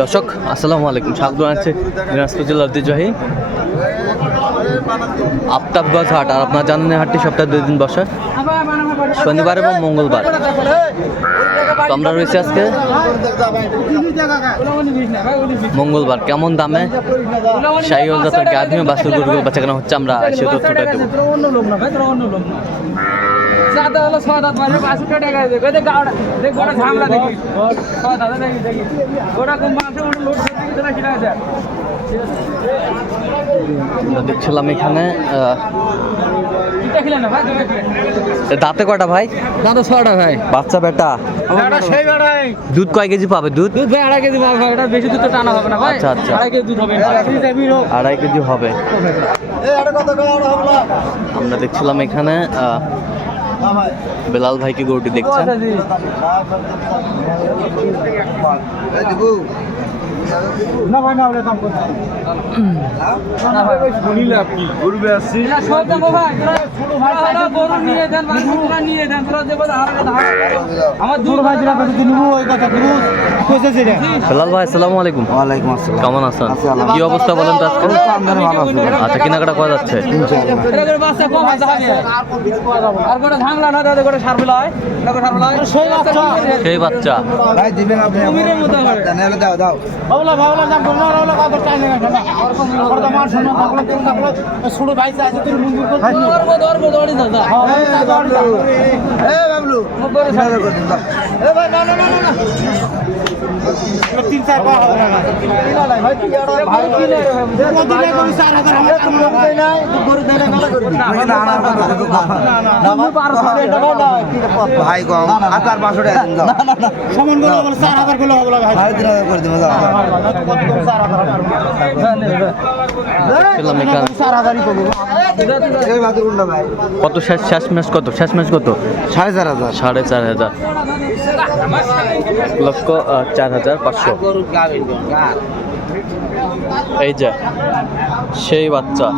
দর্শক, আসসালামু আলাইকুম। স্বাগত জানাচ্ছি দিনাজপুর জেলার ঐতিহ্যবাহী আফতাবগঞ্জ হাট। আর আপনার জানেন হাটটি সপ্তাহে দুই দিন বসে। শনিবার এবং মঙ্গলবার। তো আমরা রয়েছি আজকে মঙ্গলবার। কেমন দামে শাহিওল জাতের গাভীয় বাস্তু গরুগুলো বাচ্চা কেনা হচ্ছে, আমরা সে সাদা হলো ছয় দাঁত টাকা দেখো দেখ ঝামলা দেখি। ছয় দাঁত দেখি কম মাংস আছে দেখছিলাম এখানে দাঁতে কটা ভাই? দাদা ছয়টা ভাই। বাচ্চা বেটা? দুধ কয় কেজি পাবে দুধ? দুধ ভাই আড়াই কেজি ভাই এটা বেশি দুধ তো টানা হবে না ভাই। আচ্ছা, আচ্ছা। আড়াই কেজি দুধ হবে আড়াই কেজি হবে। আমরা দেখছিলাম এখানে আহ, বেলাল ভাইকে গরুটি দেখছেন? না ভাই না হলে দাম করতে না ভাই শুনিলে আপনি ঘুরবে আসছি সব দাম ভাই তোরা ছোট ভাই তোরা গরু নিয়ে দেন ভাই নিয়ে দেন তোরা দেবো আমার দূর ভাই যেটা কথা তুমি ওই কথা তুমি কইছে ভাই আসসালামু আলাইকুম। ওয়ালাইকুম আসসালাম। কেমন আছেন? কি অবস্থা বলেন তো আজকে? আচ্ছা কেনাকাটা করা যাচ্ছে? সেই বাচ্চা। সেই বাচ্চা। ভাই দিবেন আপনি কুমিরের মতো করে। নাহলে দাও দাও। মান হ্যাঁ না না না তিন চার পা হবে না ভাই কি আর ভাই কি রে দিনে করি 4000 আমরা তো লোক দেই নাই গরু দেই না মেলা করি আমি না আনার কথা তো কম। হাজার পাঁচশো টাকা সমান 4000 হবে ভাই ভাই তিন হাজার করে ভাই কত শেষ শেষ ম্যাচ কত? শেষ ম্যাচ কত? সাড়ে চার হাজার। সাড়ে চার হাজার। লক্ষ চার হাজার পাঁচশো। এই যে সেই বাচ্চা।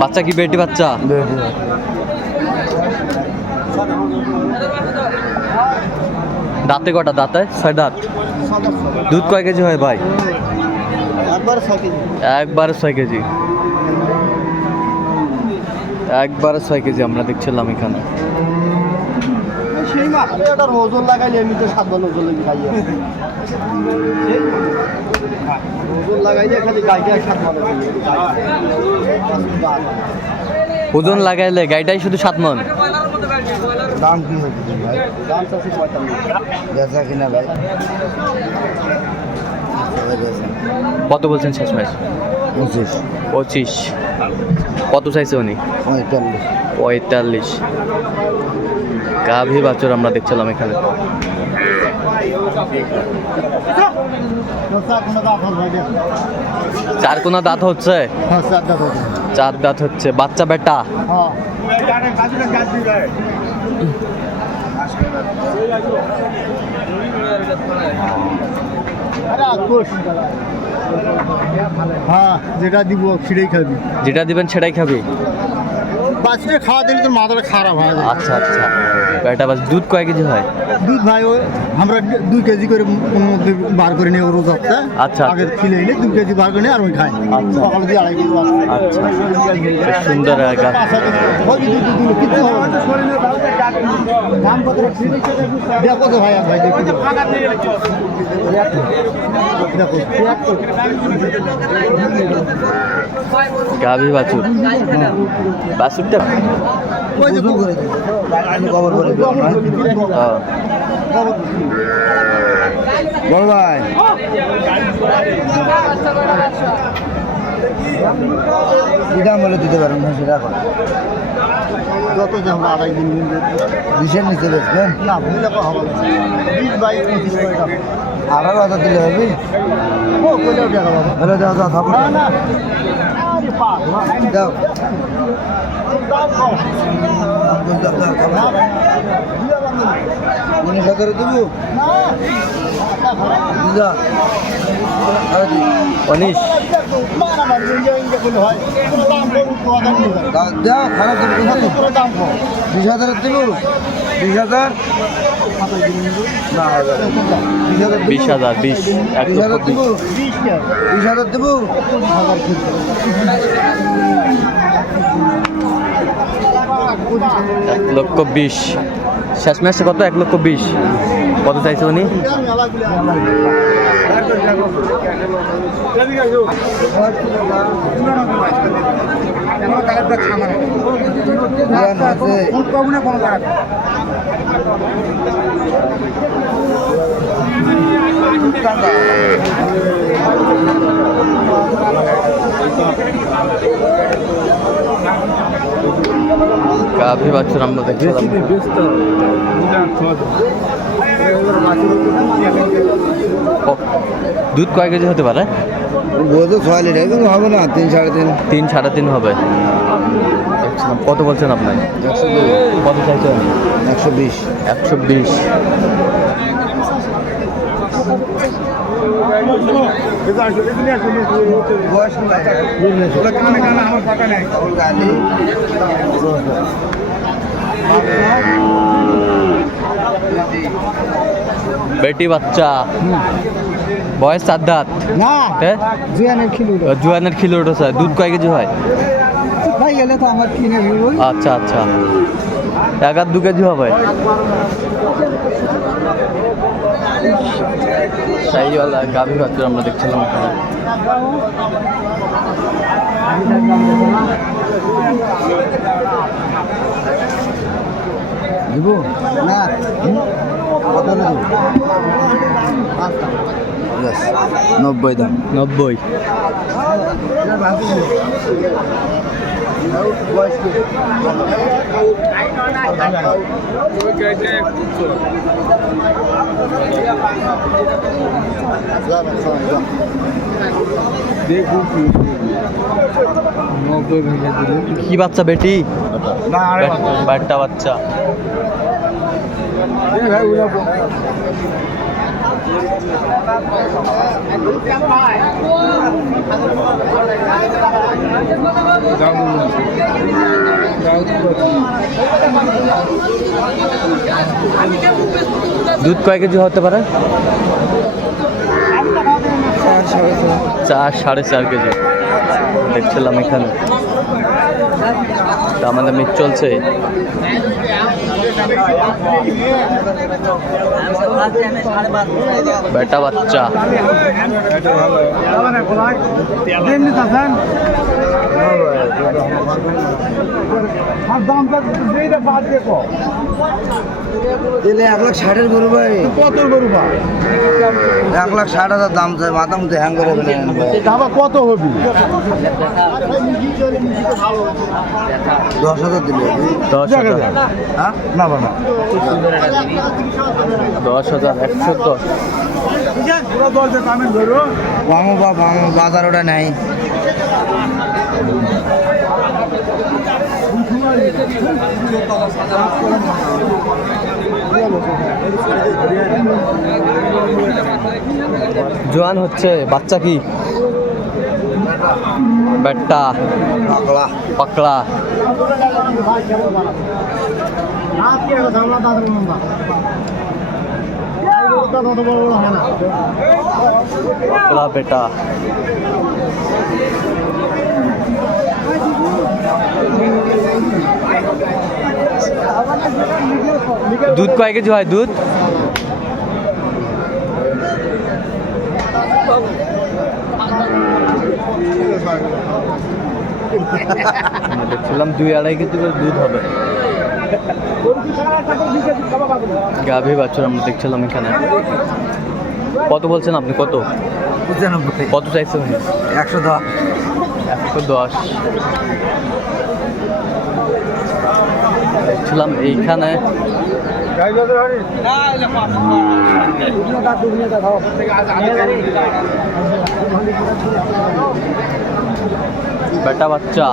বাচ্চা কি বেটি বাচ্চা? দাঁতে কটা? দাঁতে? ছয় দাঁত। দুধ কয় কেজি হয় ভাই? একবার ছয় কেজি। একবারে ছয় কেজি। আমরা দেখছিলাম এখানে। সেই ওজন লাগাইলে এমনিতে সাত ওজন লেগে খাইয়ে ওজন লাগাইলে গাড়িটাই শুধু সাত মন। দাম কি হচ্ছে ভাই? দাম চাচ্ছি পঁয়তাল্লিশ। বেচা কিনা ভাই? কত বলছেন শেষ ম্যাচ? পঁচিশ। পঁচিশ। কত চাইছে উনি? পঁয়তাল্লিশ। পঁয়তাল্লিশ। গাভী বাছুর আমরা দেখছিলাম এখানে। চার কোনা দাঁত হচ্ছে? চার দাঁত হচ্ছে। বাচ্চা বেটা? হ্যাঁ যেটা দিব সেটাই খাবি যেটা দিবেন সেটাই খাবি। বাচ্চাটা খাওয়া দিলে তোর মাথাটা খারাপ হয় আচ্ছা আচ্ছা। বেটা বাস দুধ কয় কেজি হয়? দুধ ভাই আমরা দুই কেজি করে বার করে নিয়ে রোজ হপ্তাহ আচ্ছা, আগে আচ্ছা। খিলে এনে দুই কেজি বার করে নিয়ে আর ওই খাই আচ্ছা। সকালে দিয়ে আড়াই কেজি আচ্ছা। সুন্দর দেখো তো ভাই ভাই দেখো গাভী বাছুর। বাছুরটা যে করে দিই হ্যাঁ। বল ভাই এটা বলে দিতে পারবেন না সেটা এখন। যত যে আমরা আড়াই দিন বিশের নিচে বেচবেন না বুঝলে হবে। বিশ বাই পঁচিশ করে হাজার দিলে হবে? হলে দাও দাও থাকো। দাও। উনিশ হাজারে দেবো। উনিশ খারাপ বিশ হাজারের দেবো বিশ হাজার বিশ হাজার বিশ এক লক্ষ বিশ হাজার দেবো লক্ষ বিশ। শেষ ম্যাচে কত? এক লক্ষ বিশ। কত চাইছে উনি? বিয়ান আছে গাভী আমরা দেখছিলাম দুধ কয় কেজি হতে পারে? হবে না তিন সাড়ে তিন। তিন সাড়ে তিন হবে। কত বলছেন আপনার কত চাইছেন? একশো বিশ। একশো বিশ। গালি বেটি বাচ্চা। বয়স চার দাঁত। না হ্যাঁ জুয়ানের খিলু উঠেছে দুধ কয় কেজি হয়? আমার আচ্ছা আচ্ছা। এক আর দু কেজি হবে। সাইওয়ালা গাভী বাচ্চা আমরা দেখছিলাম এখানে। দিব? না নব্বই দাম। নব্বই। কি বাচ্চা বেটি? বাচ্চা। বাচ্চা। দুধ কয় কেজি হতে পারে? চার সাড়ে চার কেজি। দেখছিলাম এখানে। তা আমাদের মিট চলছে। বেটা বাচ্চা। দিলে এক লাখ ষাটের গরু ভাই। কত গরু ভাই? এক লাখ ষাট হাজার দাম চাই মাথা মতো হ্যাং করে দাবা কত হবে? দশ হাজার দিলে। দশ হাজার। হ্যাঁ? না বাবা দশ হাজার একশো দশ। বামো বা বামো বাজার ওটা নেই। জোয়ান হচ্ছে বাচ্চা কি? বেটা পাকলা। পাকড়া পাকড়া বেটা। দুধ কয় কেজি হয় দুধ? দেখছিলাম দুই আড়াই কেজি করে দুধ হবে। গাভী বাছুর আমরা দেখছিলাম এখানে। কত বলছেন আপনি? কত? কত চাইছেন একশো দশ। একশো দশ। দেখছিলাম এইখানে। বেটা বাচ্চা।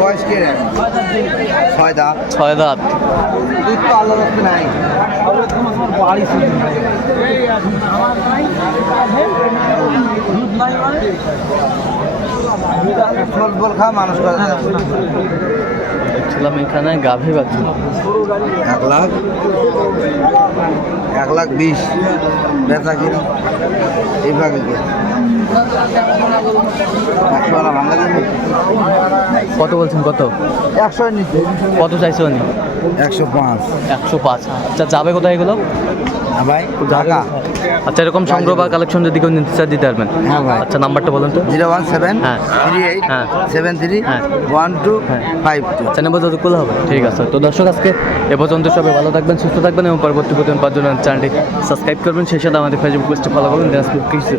বয়স কে ছয় দাঁত। ছয় দাঁত। দুধ তো আল্লাহ রাখতে নাই। বাড়ি দুধ নাই মানে ফল ফল খা মানুষ করে দেখছিলাম এখানে গাভী বাচ্চা। এক লাখ। এক লাখ বিশ। বেচা কিনা। কি? কত বলছেন কত? একশো কত চাইছো উনি? একশো পাঁচ। একশো পাঁচ আচ্ছা যাবে কোথায় এগুলো? হ্যাঁ ভাই ঢাকা। আচ্ছা এরকম সংগ্রহ বা কালেকশন যদি কেউ নিতে চায় দিতে পারবেন। হ্যাঁ ভাই। আচ্ছা নাম্বারটা বলুন তো। জিরো ওয়ান সেভেন হ্যাঁ। থ্রি এইট হ্যাঁ। সেভেন থ্রি হ্যাঁ। ওয়ান টু হ্যাঁ। Five two. চ্যানেল পর্যন্ত খুলে হবে। ঠিক আছে। তো দর্শক আজকে এ পর্যন্ত সবাই ভালো থাকবেন সুস্থ থাকবেন এবং পরবর্তী প্রতিদিন পাঁচজন চ্যানেলটি সাবস্ক্রাইব করবেন। সেই সাথে আমাদের ফেসবুক পেজটি ফলো করবেন। দিনাজপুর কৃষি